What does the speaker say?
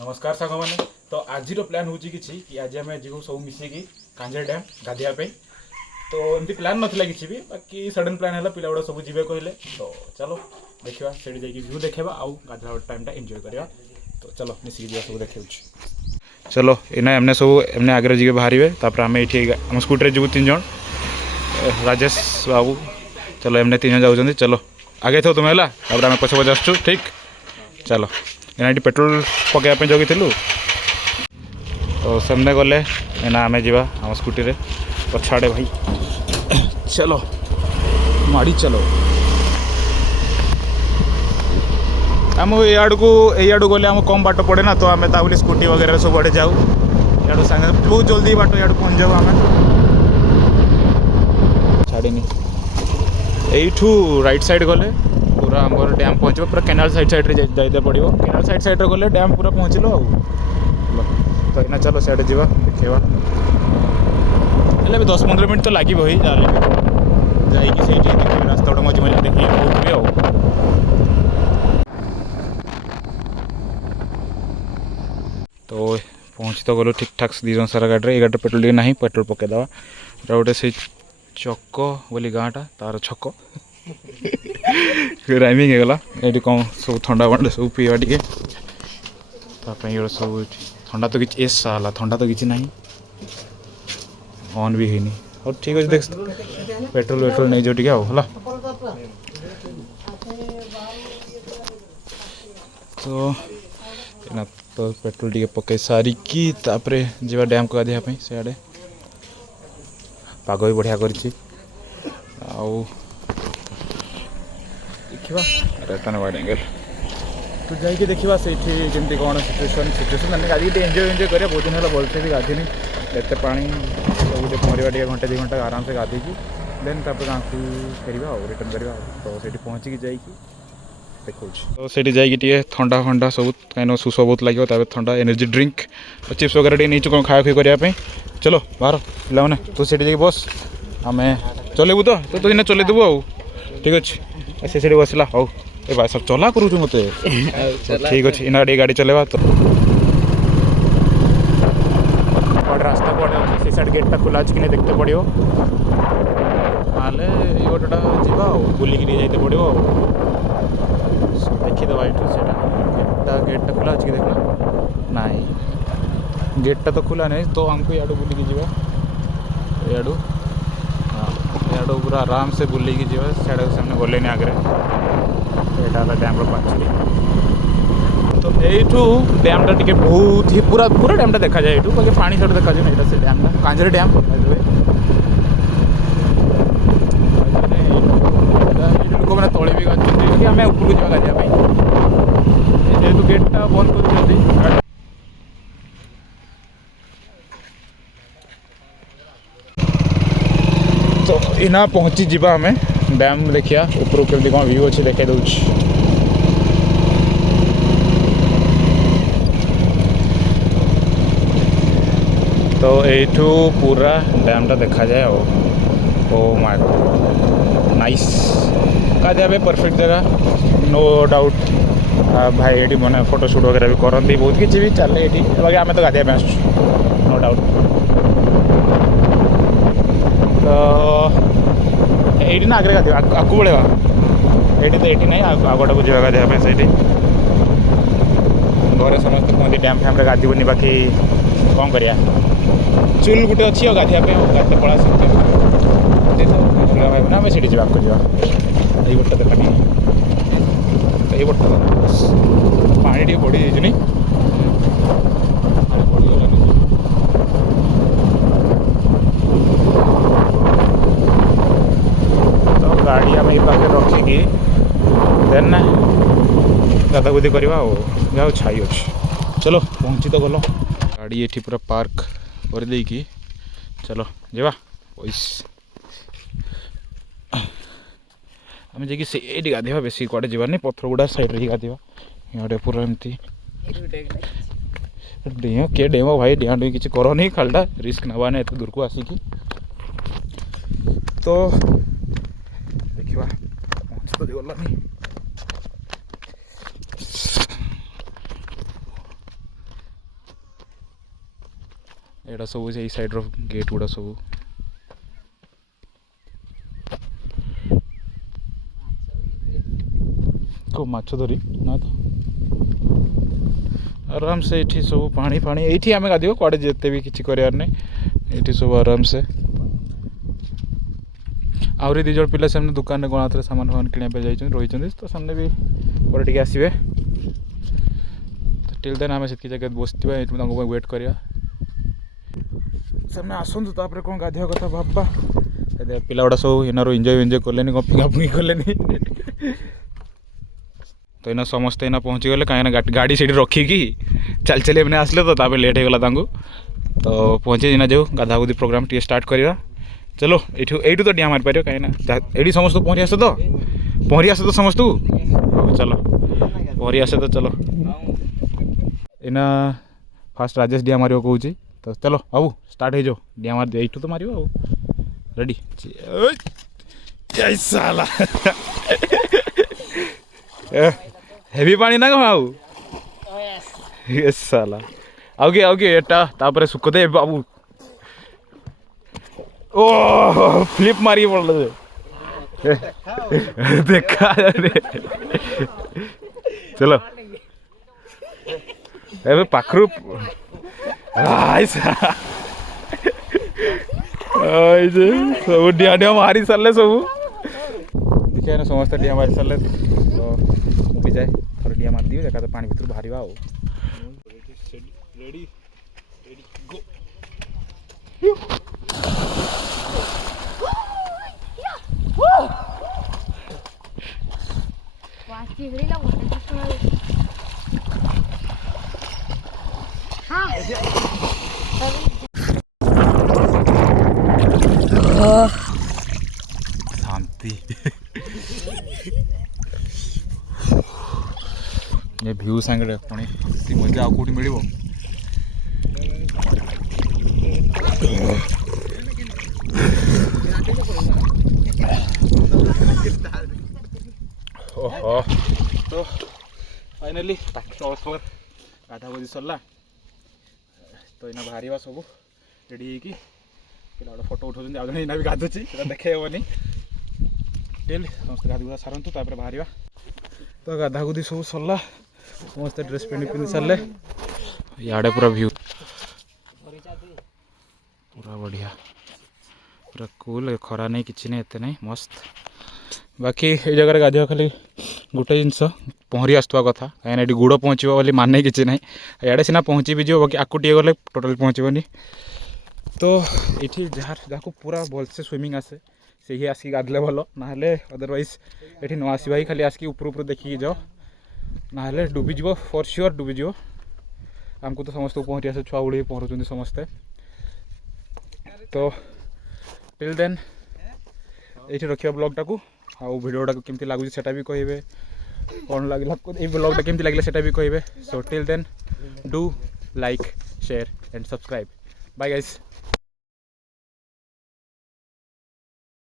नमस्कार सांग मैंने तो आज प्लान हूँ कि आज आम जीव सब मिसिकी कांजर डैम गाधिया तो एमती प्लान नाला कि भी बाकी सडन प्लान है पिला गुड़ा सब जी कहले तो चलो देखा से व्यू देखा आउ गाधा टाइम एंजॉय करवा तो चलो मिसिकी जा सब देखा चलो इना एमने सब एमने आगे जी बाहर आम ये आम स्कूटी जीव 3 जन राजेश बाबू चलो एमने 3 जन जाऊँ चलो आगे थो तुम्हें है आम पछ पछ आसु ठीक चलो एना पेट्रोल पकड़ जगी तो सेमने गले एना आमे जीवा आम स्कूटी रे पछाड़े भाई चलो माड़ी चलो आम याड़ को याड़ू गले आम कम बाट पड़े ना तो आम ताबली स्कूटी वगैरह सब आड़े जाऊ याड़ू सांगे बहुत जल्दी बाट याड़ पहुँच जाऊ आम छाड़नी यू राइट साइड गले पूरा आमर डैम पहुँच पूरा केनाल साइड जाइते पड़ो केनाल साइड गले डैम पूरा पहुँचल तो इना चलो साइड जावा देखा भी 10-15 मिनट तो लगे ही जाइए देखिए रास्ता गुड़ा मझे मझे देखिए बहुत तो पहुँच तो गलो ठीक ठाक 2 जन सारा गाड़ी ये गाड़ी पेट्रोल ना पेट्रोल पकईदे गोटे से चक बोली गाँटा तार छक राइमिंग होगला ये कौन सब ठंडा बंडा सब पीवा टे सब ठंडा तो किसी साला ठंडा तो किसी ना ऑन भी है और ठीक अच्छे देख पेट्रोल वेट्रोल नहीं जाओ टे है तो पेट्रोल टे पकई सारिकी जा डैम को गाधिया सियाड़े पाग भी बढ़िया कर देखा वाइड एंगल तो जाइए देखा से जमी कौन सिचुएसन मैंने आज एंजॉय करा बहुत दिन है भलसे भी गाधीनी एत पा सब पहरवा टे घंटे 2 घंटा आराम से गाधी देन गाँव को फेर रिटर्न करवा तो से पहुँचिकी जाइए देखा तो से जाइए ठंडा फंडा सब कहीं सुस बहुत लगे ठंडा एनर्जी ड्रिंक और चिप्स वगैरह नहीं कौन खाया खुई करने चलो बाहर पाने तो से बस आम चलेबू तो इन्हें चलदेबू आ ठीक अच्छे से बसला हाउ ए भाई सब चला करूँ मत ठीक अच्छे इना गाड़ी चलेवा तो रास्ता कौन से साइड गेटा खोला अच्छे कि नहीं देखते पड़ो ना गोटा जा बुलिक जाते पड़ो देखीदे गेटा खोला अच्छे देखना ना गेटा तो खोला नहीं तो हमको याडू बुलिकी जावा याडू हाँ याडू पूरा आराम से बुलिकी जावा सियाड़े सामने गले नहीं आगे यहाँ डैम पाचुरी तो यू डैम टा बहुत ही पूरा पूरा डैम टा देखा जाए यू बाकी पानी सब देखा जाए ना से डैम टा कांजर डैम लोक मैंने तले भी गाँव आम उपरको जावा गाधिया जेहतु गेटा बंद कर तो इना पहुँची जावा आम डैम देखिया ऊपर केमती कौन व्यू अच्छे देखा दूँ तो यू पूरा डैम टा देखा जाए ओ माय गॉड नाइस गाधिया परफेक्ट जगह नो डाउट भाई ये मैंने फोटोशूट वगैरह भी करती बहुत किसी भी चले ये बाकी आम तो गाधिया आस नो डाउट तो ये ना आगे गाधिया आकू बढ़ेवा ये तो ये ना आगटा को जावा गाधिया से घर समस्त कहते डैम फैम गाधबनी बाकी कौन करिया चुल गुटे अच्छी और गाधिया गाते पड़ा सकते भाई ना आम से जावाक जा ये बोटा देखानी ये बोटा पानी टे बढ़ी जाइए तो गाड़ी आम ये पाखे रखिकी देन गाधा गुधी करवा जहाँ छाई अच्छे चलो पहुँची तो गल गाड़ी ये पूरा पार्क कर देकी चलो जावा ओइस आम जा गाधेवा बेस कड़े जबार नहीं पथर गुड़ा साइड रे गाधेवा यहाँ पूरा एमती डेह किए डेम भाई डेह डेह किसी कर नहीं खालटा रिस्क नवा ना एत दूर को आसिकी तो देखा पहुँच तो गलानी एटा सब से साइड गेट गुड़ा सब को माछ धरी ना तो आराम से ये सब पानी फाणी ये आम गाधो कड़े जिते भी किसी करार नहीं ये सब आराम से आहरी दिज पिला से दुकान में गणा सामान फामान किणा रही तो सामने भी पर टे आसवे तो टिल देन आम से जगह बसवा ये वेट करा सामने आसतु तापर कौन गाधिया कथा भाबा पिला गुड़ा सब इनार एंजॉय कले कौन फिंगाफिंगी कले तो इना समस्ते इना पहुँची गले कहीं गाड़ी से रखिकी चल चल मैंने आसले तो तापर लेट हो गला तो पहुँचे इना जो गाधा गुधी प्रोग्राम टी स्टार्ट करा चलो यू तो डिया मार पार कहीं ये समस्त पहरी आस तो समस्त चलो पहरी आसे तो चलो इना फास्ट राजेश डिया मार कहूँ तो चलो बाबू स्टार्ट हो जाओ डिया मार दे तो मार रेडी साला हेवी पानी ना कौ ये साला आगे एटा तापर सुख दे बाबू ओ फ्लिप मारी पड़ल देखा चलो ए पाखरु सब डिया डिया मारी सारे सब देखिए समस्त डिया मारी सारे तो मुझे जाए थोड़ा डिया मार दिए एका पानी भर बाहर आओ रेडी गो शांति ये भ्यू सांगे पुणी मजा आउ कौटी मिल ओहो तो फाइनाली गाधा बुझी सरला तो इना बाहर सब रेडी पिला गोटे फोटो उठाऊँ आज इना भी गाधुची देखे हेनी टिल समस्त गाधी गुधा सारतु तापर बाहर तो गाधा गुधी सब सरला समस्त ड्रेस पिंधि सारे इे पूरा व्यू पूरा बढ़िया पूरा कूल खरा नहीं कि नहीं एते नहीं मस्त बाकी ये जगह गाधिया खाली गोटे जिनस पहरी आसवा कथा कहीं ये गुड़ पहुँचो बोली माने कि ना इे सीना पहुँची भी जो बाकी आकुटे गले टोटाल पहुँचबनी तो ये जहाँ को पूरा भलसे स्विमिंग आसे से ही आसिक गाधले भल ना अदरवाइज ये न आसवा ही खाली आसिक ऊपर देखिकी जाओ ना डुबीज फॉर श्योर डुबीज आमको तो समस्त पहरी आसे छुआ उड़ी पहरुँच समस्ते तो टिल देन ये रखा ब्लॉगटा को आउ भिडियोटा केमती लगुच सेटा भी कहे कौन लगे ये ब्लॉगटा केमती लगे सेटा भी कहे so till then do like share and subscribe bye guys.